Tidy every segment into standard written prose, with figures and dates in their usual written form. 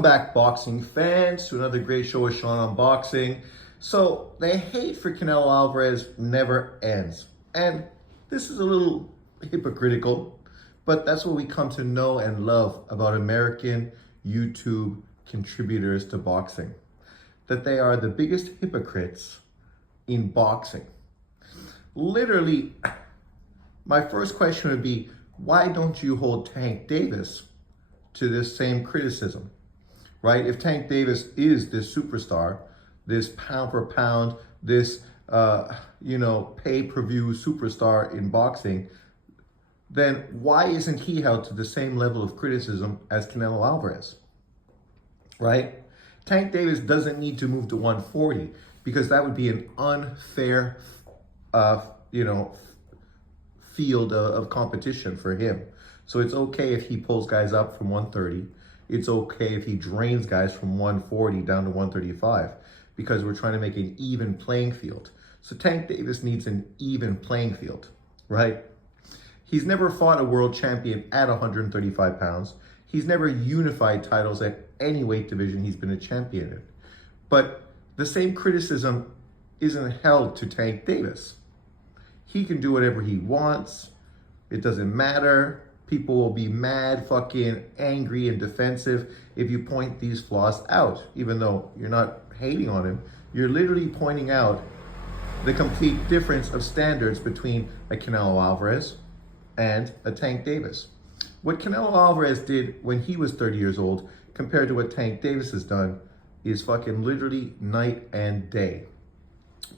Welcome back, boxing fans, to another great show with Sean on boxing. So the hate for Canelo Alvarez never ends. And this is a little hypocritical, but that's what we come to know and love about American YouTube contributors to boxing. That they are the biggest hypocrites in boxing. Literally, my first question would be, why don't you hold Tank Davis to this same criticism, right? If Tank Davis is this superstar, this pound for pound, this, pay-per-view superstar in boxing, then why isn't he held to the same level of criticism as Canelo Alvarez, right? Tank Davis doesn't need to move to 140 because that would be an unfair, field of competition for him. So it's okay if he pulls guys up from 130. It's okay if he drains guys from 140 down to 135 because we're trying to make an even playing field. So Tank Davis needs an even playing field, right? He's never fought a world champion at 135 pounds. He's never unified titles at any weight division he's been a champion in. But the same criticism isn't held to Tank Davis. He can do whatever he wants. It doesn't matter. People will be mad, fucking angry and defensive if you point these flaws out. Even though you're not hating on him, you're literally pointing out the complete difference of standards between a Canelo Alvarez and a Tank Davis. What Canelo Alvarez did when he was 30 years old compared to what Tank Davis has done is fucking literally night and day.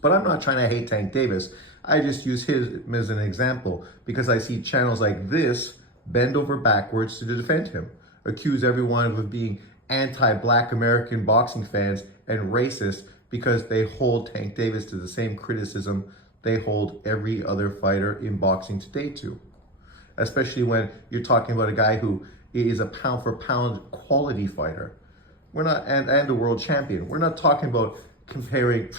But I'm not trying to hate Tank Davis. I just use him as an example because I see channels like this bend over backwards to defend him, accuse everyone of being anti-Black American boxing fans and racist because they hold Tank Davis to the same criticism they hold every other fighter in boxing today to. Especially when you're talking about a guy who is a pound for pound quality fighter. We're not, and a world champion. We're not talking about comparing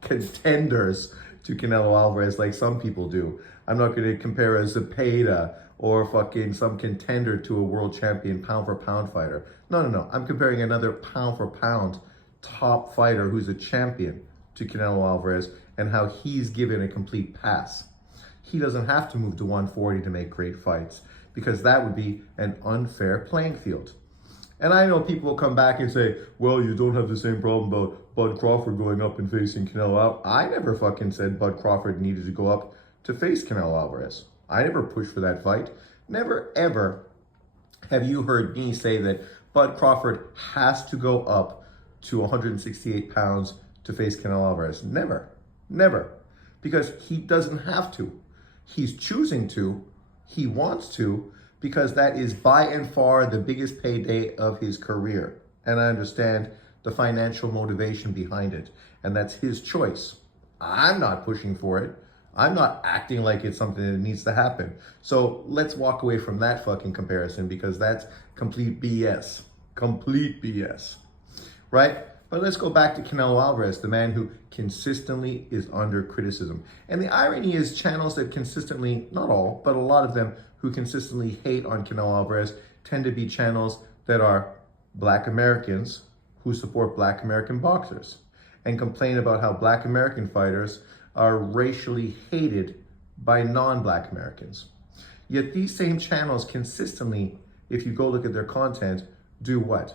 contenders to Canelo Alvarez like some people do. I'm not going to compare a Zepeda or fucking some contender to a world champion pound for pound fighter. No. I'm comparing another pound for pound top fighter who's a champion to Canelo Alvarez and how he's given a complete pass. He doesn't have to move to 140 to make great fights because that would be an unfair playing field. And I know people will come back and say, well, you don't have the same problem about Bud Crawford going up and facing Canelo. I never fucking said Bud Crawford needed to go up to face Canelo Alvarez. I never pushed for that fight. Never, ever have you heard me say that Bud Crawford has to go up to 168 pounds to face Canelo Alvarez. Never. Because he doesn't have to. He's choosing to. He wants to. Because that is by and far the biggest payday of his career. And I understand the financial motivation behind it. And that's his choice. I'm not pushing for it. I'm not acting like it's something that needs to happen. So let's walk away from that fucking comparison because that's complete BS. Complete BS. Right? But let's go back to Canelo Alvarez, the man who consistently is under criticism. And the irony is channels that consistently, not all, but a lot of them who consistently hate on Canelo Alvarez tend to be channels that are Black Americans who support Black American boxers and complain about how Black American fighters are racially hated by non-Black Americans. Yet these same channels consistently, if you go look at their content, do what?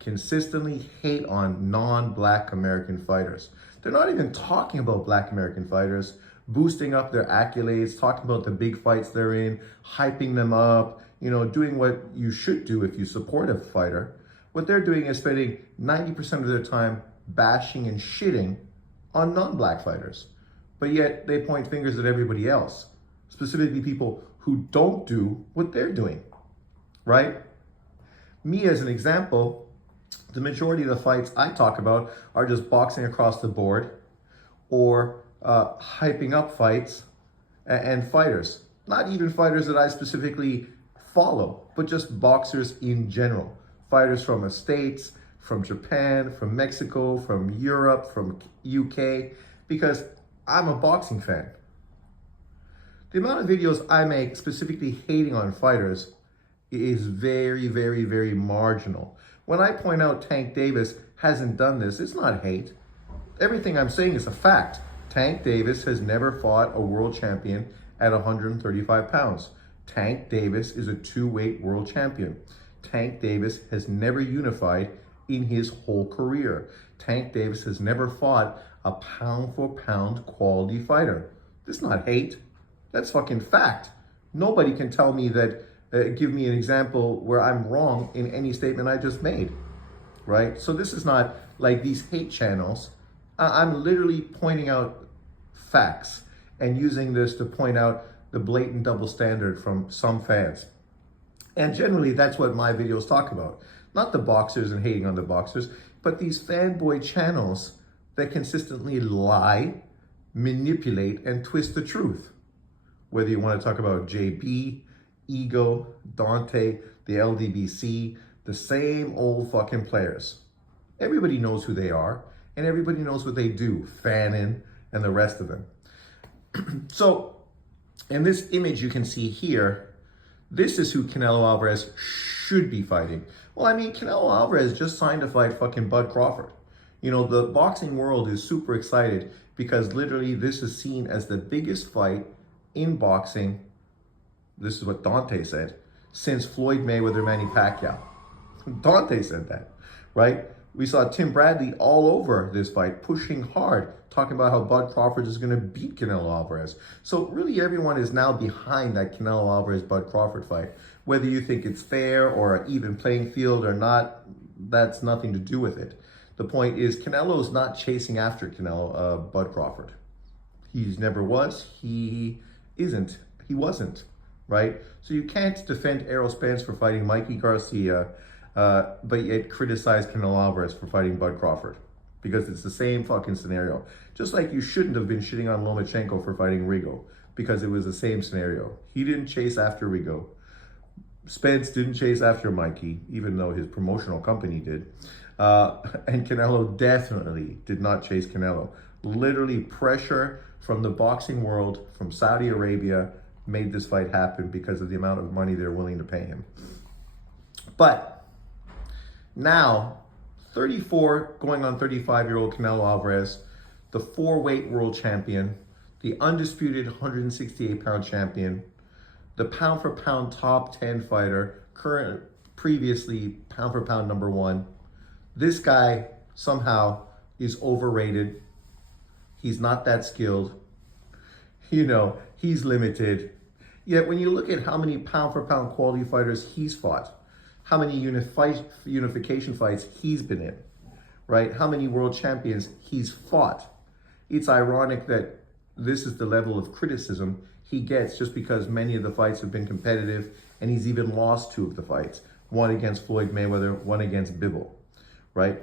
Consistently hate on non-Black American fighters. They're not even talking about Black American fighters, boosting up their accolades, talking about the big fights they're in, hyping them up, doing what you should do if you support a fighter. What they're doing is spending 90% of their time bashing and shitting on non-Black fighters. But yet they point fingers at everybody else, specifically people who don't do what they're doing, right? Me as an example, the majority of the fights I talk about are just boxing across the board or hyping up fights and fighters. Not even fighters that I specifically follow, but just boxers in general. Fighters from the States, from Japan, from Mexico, from Europe, from UK, because I'm a boxing fan. The amount of videos I make specifically hating on fighters is very, very, very marginal. When I point out Tank Davis hasn't done this, it's not hate. Everything I'm saying is a fact. Tank Davis has never fought a world champion at 135 pounds. Tank Davis is a two-weight world champion. Tank Davis has never unified in his whole career. Tank Davis has never fought a pound-for-pound quality fighter. This is not hate. That's fucking fact. Nobody can tell me that, give me an example where I'm wrong in any statement I just made, right? So this is not like these hate channels. I'm literally pointing out facts and using this to point out the blatant double standard from some fans. And generally, that's what my videos talk about. Not the boxers and hating on the boxers, but these fanboy channels that consistently lie, manipulate, and twist the truth. Whether you want to talk about JB, Ego, Dante, the LDBC, the same old fucking players. Everybody knows who they are, and everybody knows what they do, Fannin and the rest of them. So, in this image you can see here, this is who Canelo Alvarez should be fighting. Well, I mean, Canelo Alvarez just signed to fight fucking Bud Crawford. You know, the boxing world is super excited because literally this is seen as the biggest fight in boxing, this is what Dante said, since Floyd Mayweather, Manny Pacquiao. Dante said that, right? We saw Tim Bradley all over this fight, pushing hard, talking about how Bud Crawford is going to beat Canelo Alvarez. So really everyone is now behind that Canelo Alvarez-Bud Crawford fight. Whether you think it's fair or an even playing field or not, that's nothing to do with it. The point is Canelo's not chasing after Bud Crawford. He's never was, he isn't, he wasn't, right? So you can't defend Errol Spence for fighting Mikey Garcia, but yet criticize Canelo Alvarez for fighting Bud Crawford, because it's the same fucking scenario. Just like you shouldn't have been shitting on Lomachenko for fighting Rigo, because it was the same scenario. He didn't chase after Rigo. Spence didn't chase after Mikey, even though his promotional company did. And Canelo definitely did not chase Canelo. Literally pressure from the boxing world, from Saudi Arabia, made this fight happen because of the amount of money they're willing to pay him. But now, 34 going on 35-year-old Canelo Alvarez, the four-weight world champion, the undisputed 168-pound champion, the pound-for-pound top 10 fighter, previously pound-for-pound number one. This guy somehow is overrated. He's not that skilled. You know, he's limited. Yet when you look at how many pound-for-pound quality fighters he's fought, how many unification fights he's been in, right? How many world champions he's fought. It's ironic that this is the level of criticism he gets just because many of the fights have been competitive and he's even lost two of the fights. One against Floyd Mayweather, one against Bivol, right?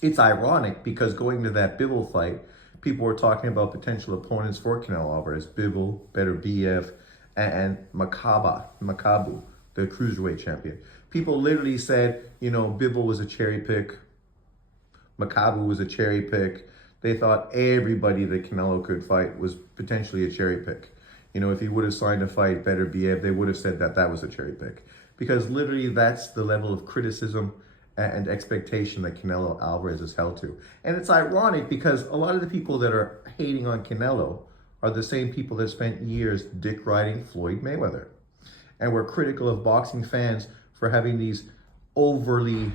It's ironic because going to that Bivol fight, people were talking about potential opponents for Canelo Alvarez, Bivol, Beterbiev, and Makabu, the cruiserweight champion. People literally said, you know, Bivol was a cherry pick, Makabu was a cherry pick. They thought everybody that Canelo could fight was potentially a cherry pick. You know, if he would have signed to fight Beterbiev, they would have said that that was a cherry pick. Because literally that's the level of criticism and expectation that Canelo Alvarez is held to. And it's ironic because a lot of the people that are hating on Canelo are the same people that spent years dick riding Floyd Mayweather. And were critical of boxing fans for having these overly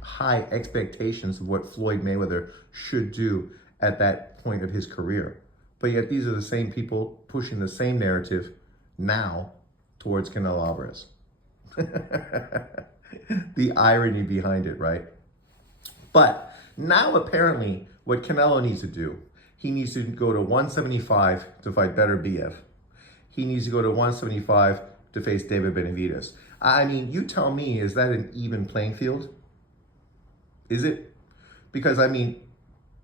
high expectations of what Floyd Mayweather should do at that point of his career. But yet these are the same people pushing the same narrative now towards Canelo Alvarez. The irony behind it, right? But now apparently what Canelo needs to do, he needs to go to 175 to fight Beterbiev. He needs to go to 175 to face David Benavidez. I mean, you tell me, is that an even playing field? Is it? Because I mean,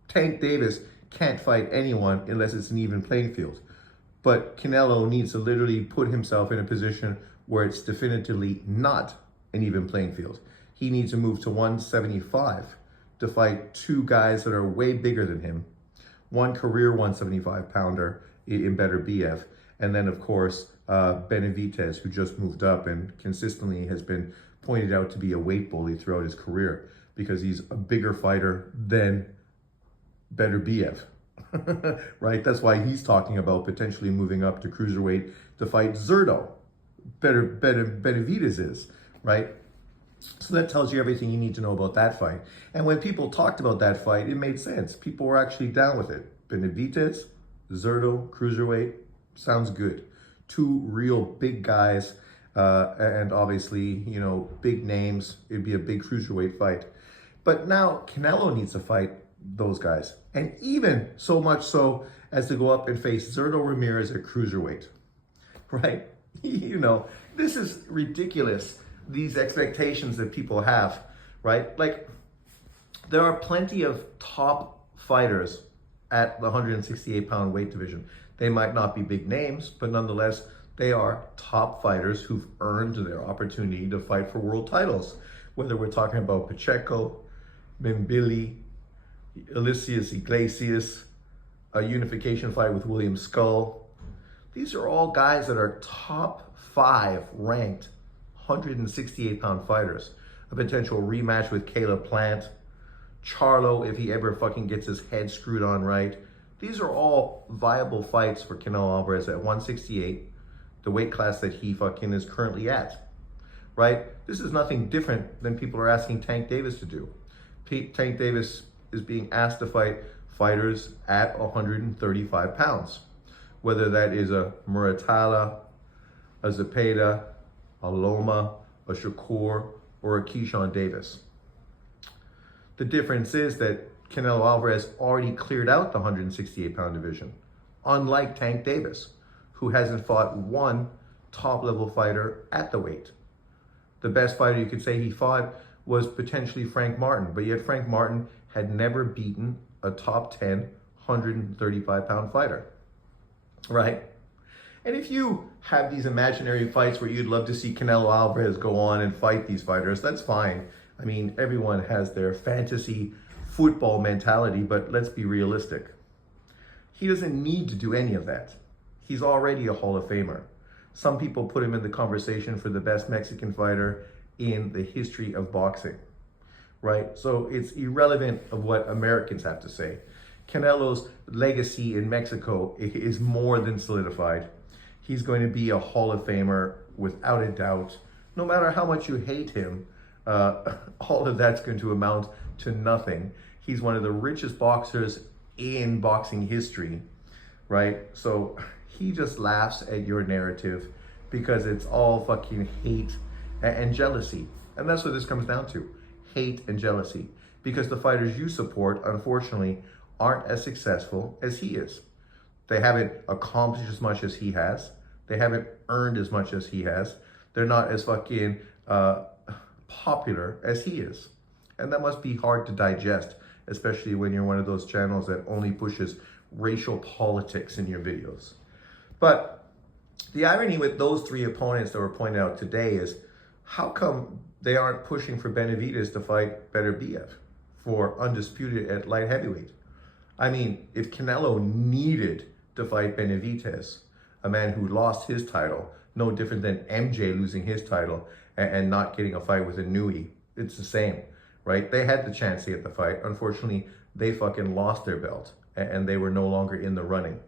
Tank Davis can't fight anyone unless it's an even playing field. But Canelo needs to literally put himself in a position where it's definitively not an even playing field. He needs to move to 175 to fight two guys that are way bigger than him. One career 175 pounder in Beterbiev, and then of course Benavidez, who just moved up and consistently has been pointed out to be a weight bully throughout his career because he's a bigger fighter than Beterbiev, right? That's why he's talking about potentially moving up to cruiserweight to fight Zurdo. Benavidez is, right? So that tells you everything you need to know about that fight. And when people talked about that fight, it made sense. People were actually down with it. Benavidez, Zurdo, cruiserweight, sounds good. Two real big guys, and obviously, you know, big names. It'd be a big cruiserweight fight. But now Canelo needs to fight those guys. And even so much so as to go up and face Zurdo Ramirez at cruiserweight, right? You know, this is ridiculous. These expectations that people have, right? Like, there are plenty of top fighters at the 168-pound weight division. They might not be big names, but nonetheless, they are top fighters who've earned their opportunity to fight for world titles. Whether we're talking about Pacheco, Mbili, Alicius Iglesias, a unification fight with William Skull. These are all guys that are top 5 ranked 168-pound fighters. A potential rematch with Caleb Plant, Charlo if he ever fucking gets his head screwed on right. These are all viable fights for Canelo Alvarez at 168, the weight class that he fucking is currently at, right? This is nothing different than people are asking Tank Davis to do. Tank Davis is being asked to fight fighters at 135 pounds, whether that is a Muratalla, a Zepeda, a Loma, a Shakur, or a Keyshawn Davis. The difference is that Canelo Alvarez already cleared out the 168-pound division, unlike Tank Davis, who hasn't fought one top-level fighter at the weight. The best fighter you could say he fought was potentially Frank Martin, but yet Frank Martin had never beaten a top 10 135-pound fighter, right? And if you have these imaginary fights where you'd love to see Canelo Alvarez go on and fight these fighters, that's fine. I mean, everyone has their fantasy football mentality, but let's be realistic. He doesn't need to do any of that. He's already a Hall of Famer. Some people put him in the conversation for the best Mexican fighter in the history of boxing, right? So it's irrelevant of what Americans have to say. Canelo's legacy in Mexico is more than solidified. He's going to be a Hall of Famer without a doubt. No matter how much you hate him, all of that's going to amount to nothing. He's one of the richest boxers in boxing history, right? So he just laughs at your narrative because it's all fucking hate and jealousy. And that's what this comes down to, hate and jealousy. Because the fighters you support, unfortunately, aren't as successful as he is. They haven't accomplished as much as he has. They haven't earned as much as he has. They're not as fucking popular as he is. And that must be hard to digest, especially when you're one of those channels that only pushes racial politics in your videos. But the irony with those 3 opponents that were pointed out today is, how come they aren't pushing for Benavidez to fight Beterbiev for undisputed at light heavyweight? I mean, if Canelo needed to fight Benavidez, a man who lost his title, no different than MJ losing his title and not getting a fight with a Nui, it's the same, right? They had the chance to get the fight. Unfortunately, they fucking lost their belt and they were no longer in the running.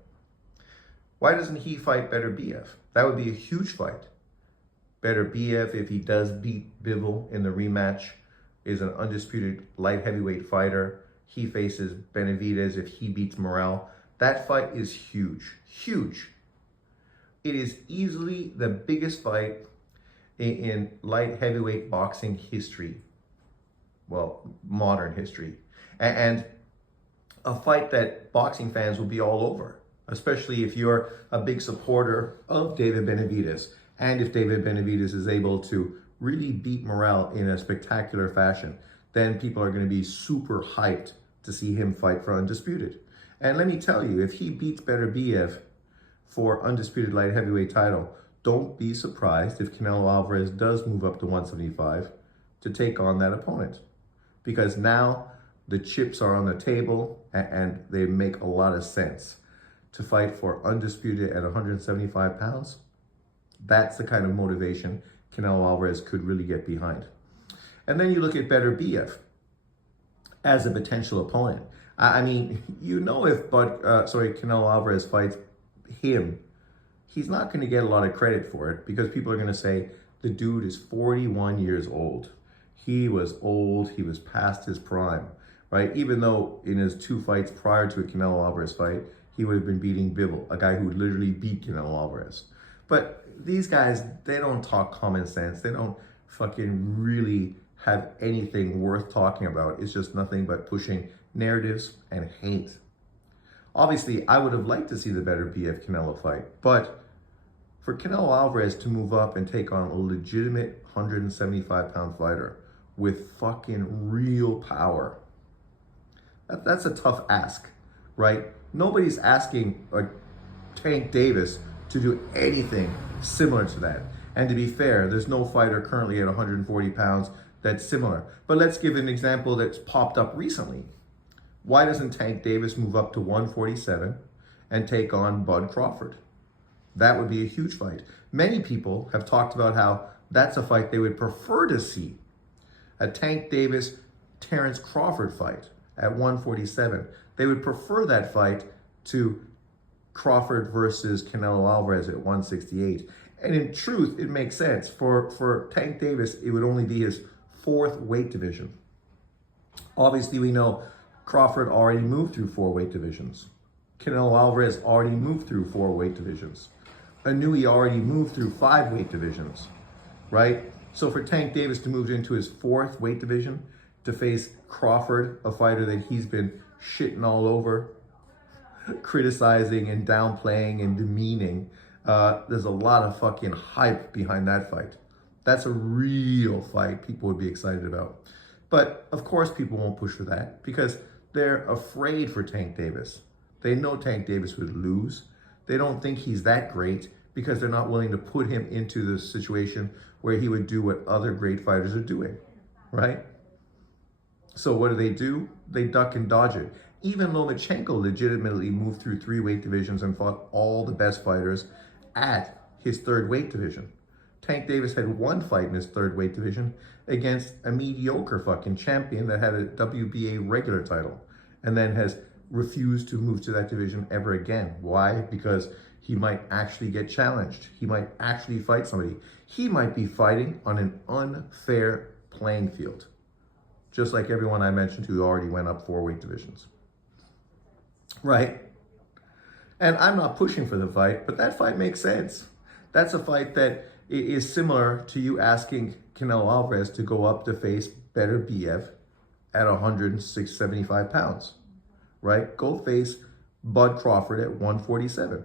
Why doesn't he fight Beterbiev? That would be a huge fight. Beterbiev, if he does beat Bivol in the rematch, is an undisputed light heavyweight fighter. He faces Benavidez if he beats Morrell. That fight is huge, huge. It is easily the biggest fight in light heavyweight boxing history. Well, modern history. And a fight that boxing fans will be all over, especially if you're a big supporter of David Benavidez. And if David Benavidez is able to really beat Morrell in a spectacular fashion, then people are going to be super hyped to see him fight for undisputed. And let me tell you, if he beats Beterbiev for undisputed light heavyweight title, don't be surprised if Canelo Alvarez does move up to 175 to take on that opponent. Because now the chips are on the table and they make a lot of sense. To fight for undisputed at 175 pounds, that's the kind of motivation Canelo Alvarez could really get behind. And then you look at Better BF as a potential opponent. I mean, if Canelo Alvarez fights him, he's not going to get a lot of credit for it because people are going to say the dude is 41 years old. He was old. He was past his prime, right? Even though in his 2 fights prior to a Canelo Alvarez fight, he would have been beating Bivol, a guy who literally beat Canelo Alvarez. But these guys, they don't talk common sense. They don't fucking really have anything worth talking about. It's just nothing but pushing narratives and hate. Obviously, I would have liked to see the Better BF Canelo fight, but for Canelo Alvarez to move up and take on a legitimate 175-pound fighter with fucking real power, that's a tough ask, right? Nobody's asking Tank Davis to do anything similar to that. And to be fair, there's no fighter currently at 140 pounds that's similar. But let's give an example that's popped up recently. Why doesn't Tank Davis move up to 147 and take on Bud Crawford? That would be a huge fight. Many people have talked about how that's a fight they would prefer to see. A Tank Davis-Terence Crawford fight at 147. They would prefer that fight to Crawford versus Canelo Alvarez at 168. And in truth, it makes sense. For Tank Davis, it would only be his 4th weight division. Obviously, we know Crawford already moved through 4 weight divisions. Canelo Alvarez already moved through 4 weight divisions. Anui already moved through 5 weight divisions, right? So for Tank Davis to move into his 4th weight division to face Crawford, a fighter that he's been shitting all over, criticizing and downplaying and demeaning, there's a lot of fucking hype behind that fight. That's a real fight people would be excited about. But of course people won't push for that because they're afraid for Tank Davis. They know Tank Davis would lose. They don't think he's that great because they're not willing to put him into the situation where he would do what other great fighters are doing, right? So what do? They duck and dodge it. Even Lomachenko legitimately moved through 3 weight divisions and fought all the best fighters at his 3rd weight division. Tank Davis had 1 fight in his 3rd weight division against a mediocre fucking champion that had a WBA regular title and then has refused to move to that division ever again. Why? Because he might actually get challenged. He might actually fight somebody. He might be fighting on an unfair playing field. Just like everyone I mentioned who already went up 4 weight divisions. Right? And I'm not pushing for the fight, but that fight makes sense. That's a fight that is similar to you asking Canelo Alvarez to go up to face Better BF at 175 pounds, right? Go face Bud Crawford at 147.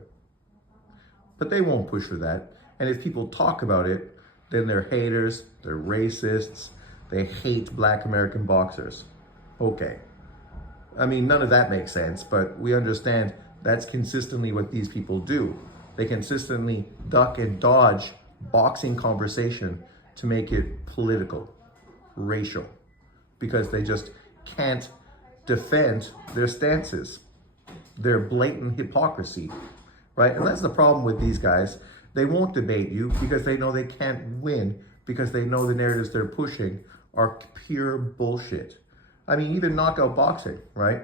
But they won't push for that. And if people talk about it, then they're haters, they're racists, they hate Black American boxers. Okay. I mean, none of that makes sense, but we understand that's consistently what these people do. They consistently duck and dodge boxing conversation to make it political, racial, because they just can't defend their stances, their blatant hypocrisy, right? And that's the problem with these guys. They won't debate you because they know they can't win because they know the narratives they're pushing are pure bullshit. I mean, even knockout boxing, right?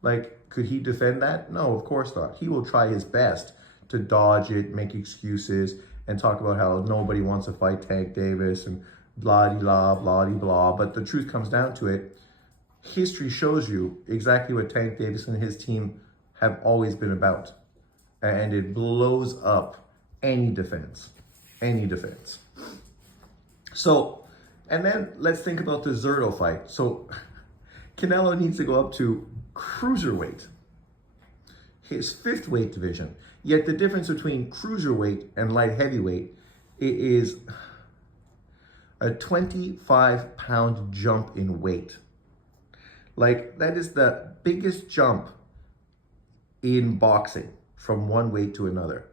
Like, could he defend that? No, of course not. He will try his best to dodge it, make excuses, and talk about how nobody wants to fight Tank Davis and blah-de-blah, blah-de-blah. But the truth comes down to it. History shows you exactly what Tank Davis and his team have always been about. And it blows up any defense. Any defense. So, and then let's think about the Zurdo fight. So, Canelo needs to go up to cruiserweight, his 5th weight division. Yet the difference between cruiserweight and light heavyweight is a 25-pound jump in weight. Like, that is the biggest jump in boxing from one weight to another.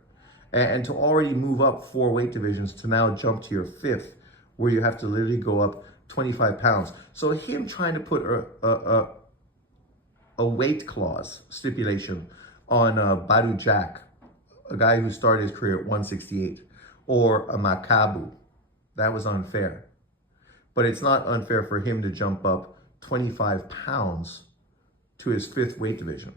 And to already move up 4 weight divisions to now jump to your 5th, where you have to literally go up 25 pounds. So him trying to put a weight clause stipulation on Badu Jack, a guy who started his career at 168, or a Makabu, That was unfair. But it's not unfair for him to jump up 25 pounds to his fifth weight division.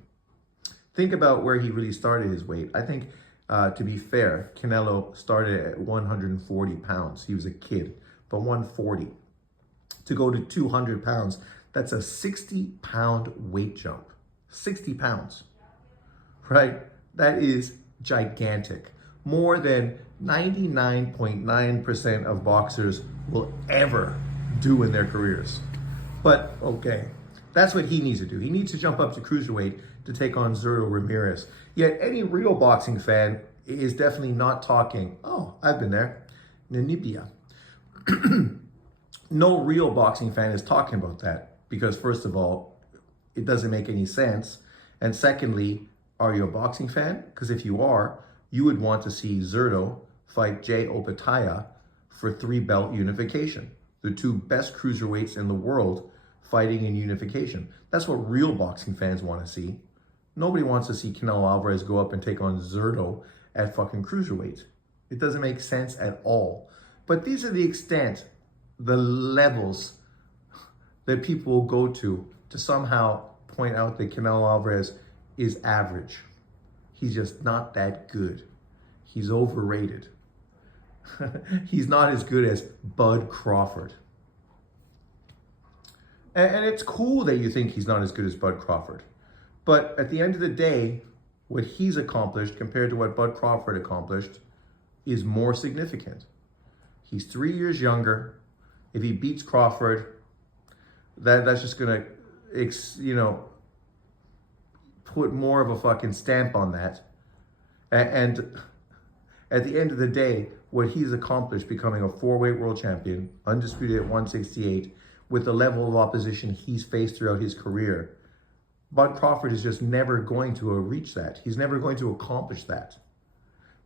Think about where he really started his weight. I think, to be fair, Canelo started at 140 pounds. He was a kid, but 140. To go to 200 pounds, that's a 60-pound weight jump. 60 pounds, right? That is gigantic. More than 99.9% of boxers will ever do in their careers. But okay, that's what he needs to do. He needs to jump up to cruiserweight to take on Zurdo Ramirez. Yet any real boxing fan is definitely not talking, oh, I've been there, Namibia. No real boxing fan is talking about that because, first of all, it doesn't make any sense. And secondly, are you a boxing fan? Because if you are, you would want to see Zurdo fight Jay Opataya for 3-belt unification. The two best cruiserweights in the world fighting in unification. That's what real boxing fans want to see. Nobody wants to see Canelo Alvarez go up and take on Zurdo at fucking cruiserweight. It doesn't make sense at all. But these are the extent, the levels that people will go to somehow point out that Canelo Alvarez is average. He's just not that good. He's overrated. He's not as good as Bud Crawford. And it's cool that you think he's not as good as Bud Crawford. But at the end of the day, what he's accomplished compared to what Bud Crawford accomplished is more significant. He's 3 years younger. If he beats Crawford, that's just gonna, put more of a fucking stamp on that. And at the end of the day, what he's accomplished, becoming a 4-weight world champion, undisputed at 168, with the level of opposition he's faced throughout his career, Bud Crawford is just never going to reach that. He's never going to accomplish that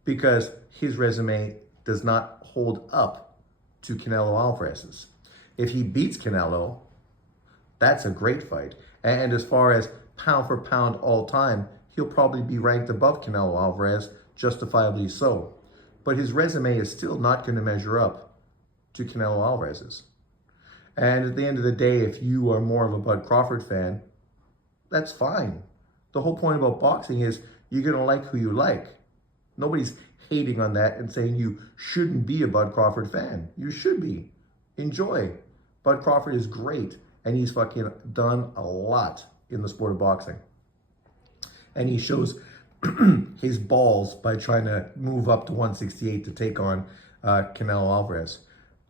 because his resume does not hold up to Canelo Alvarez's. If he beats Canelo, that's a great fight. And as far as pound for pound all time, he'll probably be ranked above Canelo Alvarez, justifiably so. But his resume is still not going to measure up to Canelo Alvarez's. And at the end of the day, if you are more of a Bud Crawford fan, that's fine. The whole point about boxing is you're going to like who you like. Nobody's hating on that and saying you shouldn't be a Bud Crawford fan. You should be. Enjoy. Bud Crawford is great, and he's fucking done a lot in the sport of boxing. And he shows his balls by trying to move up to 168 to take on Canelo Alvarez,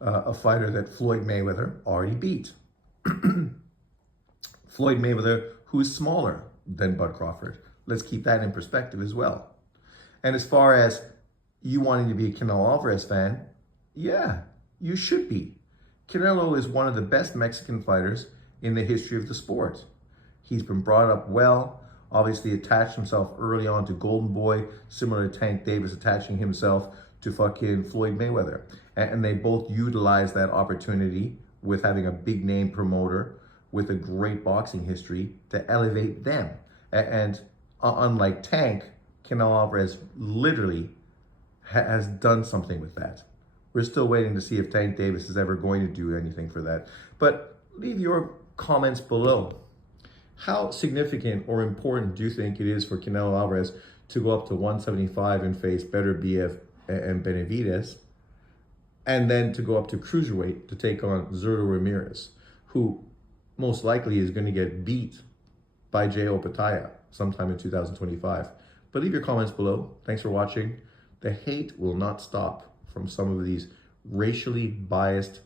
a fighter that Floyd Mayweather already beat. Floyd Mayweather, who is smaller than Bud Crawford. Let's keep that in perspective as well. And as far as you wanting to be a Canelo Alvarez fan, yeah, you should be. Canelo is one of the best Mexican fighters in the history of the sport. He's been brought up well, obviously attached himself early on to Golden Boy, similar to Tank Davis attaching himself to fucking Floyd Mayweather. And they both utilized that opportunity with having a big name promoter with a great boxing history to elevate them. And unlike Tank, Canelo Alvarez literally has done something with that. We're still waiting to see if Tank Davis is ever going to do anything for that. But leave your comments below. How significant or important do you think it is for Canelo Alvarez to go up to 175 and face Beterbiev and Benavidez, and then to go up to cruiserweight to take on Zurdo Ramirez, who most likely is going to get beat by Jay Opataya sometime in 2025. But leave your comments below. Thanks for watching. The hate will not stop from some of these racially biased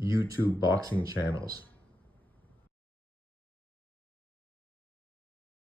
YouTube boxing channels.